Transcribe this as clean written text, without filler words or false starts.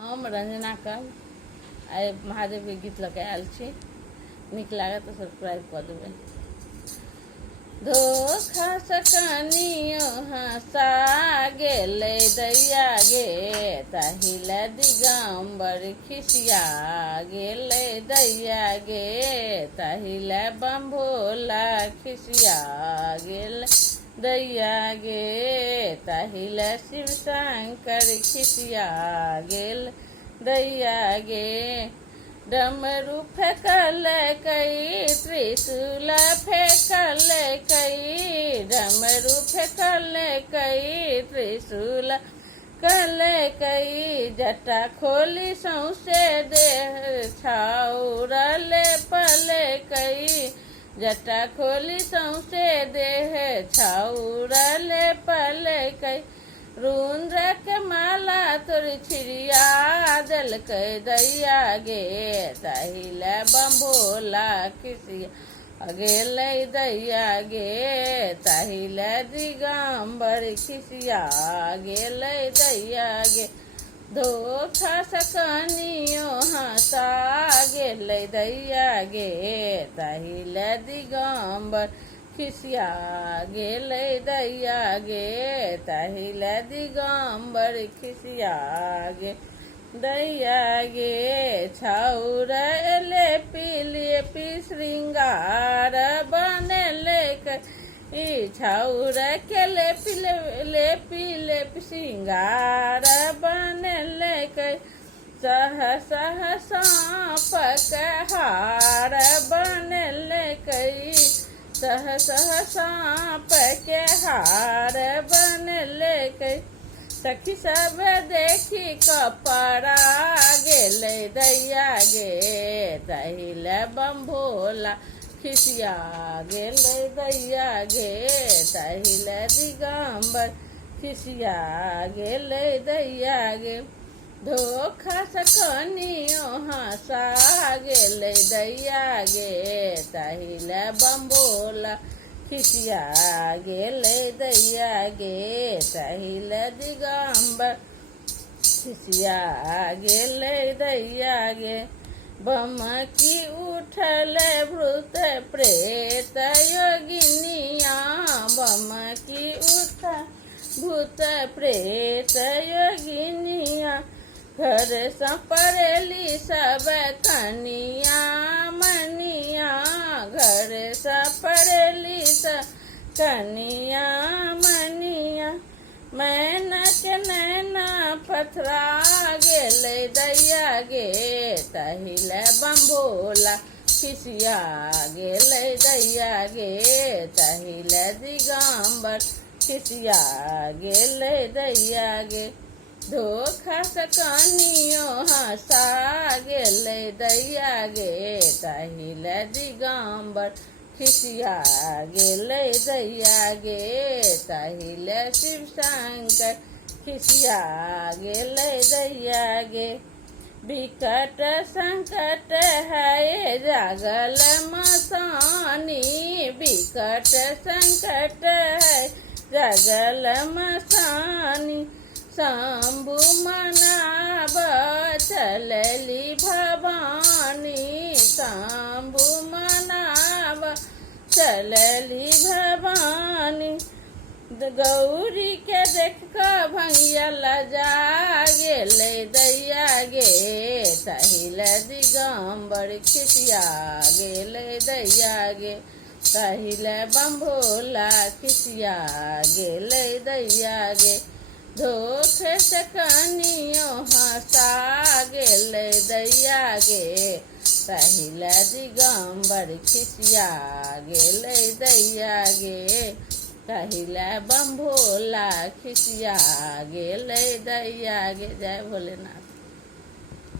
हम रंजना कर आइ महादेव के गीत लके आयल छी। नीक लागत तो सब्सक्राइब कर देबै। धोखा सकनियो हंसा गेलै दैया गे, ताहिले दिगंबर खिसिया गेलै दैया गे, ताहिले बम्भोला खिसिया गेलै दैया गे, ताहिले शिव शंकर खिसिया गेल दैया गे। डमरू फेंकल कई त्रिशूल फेंकल कई, डमरू फेंकल कई त्रिशूल कल कई, जटा खोली सौसे देह छाउरल पल कई, जटा खोली सौसे देह छाउरल पल कई। रुद्र के माला तोरी छिड़िया देलकै दैया गे, ताहिले बम्भोला खिसिया गेलै दैया गे, ताहिले दिगंबर खिसिया गेलै दैया गे। धोखा सकनियो हंसा गेलै दैया गे, ताहिले दिगंबर खिसिया गेलै दैया गे, ताहिले दिगंबर खिसिया गे दैया गे। छाउर लेपी श्रृंगार बनेले ई, छाउर के लेपी श्रृंगार बनेले सह सह सांप के हार बनेले सह सह सांप के हार बनले सखी सब देखी कपड़ा गेलै दैया गे, ताहिले बम्भोला खिसिया गेलै दैया गे, ताहिले दिगंबर खिसिया गेलै दैया गे। धोखा सकनियो हंसा गेलै दैया गे, ताहिले बम्भोला खिसिया गेलै दैया गे, ताहिले दिगंबर खिसिया गेलै दैया गे। बमकी उठल भूत प्रेत योगिनिया, बमकी उठल भूत प्रेत योगिनिया, घर संपरेली सब कनिया मनिया, घर संपरेली सब कनिया मनिया। मैना के नैना पथरा गेलै दैया गे, ताहिले बम्भोला खिसिया गेलै दैया गे, ताहिले दिगंबर खिसिया गेलै दैया गे। धोखा सकनियो हंसा गेलै दैया गे, ताहिले दिगंबर खिसिया गेलै दैया गे, ताहिले शिव शंकर खिसिया गेलै दैया गे। विकट संकट है जागल मसानी, विकट संकट है जागल मसानी, शंभु मनाब चलली भवानी, शंभु मनाब चलली भवानी। गौरी के देख कर भंगिया लजा गेलै दैया गे, ताहिले दिगंबर खिसिया गेलै दैया गे, ताहिले बम्भोला खिसिया गेलै दैया गे। धोखे सकनियो हंसा गेलै दैया गे, ताहिले दिगंबर खिसिया गेलै दैया गे, ताहिले बम्भोला खिसिया गेलै दैया गे। जय भोलेनाथ।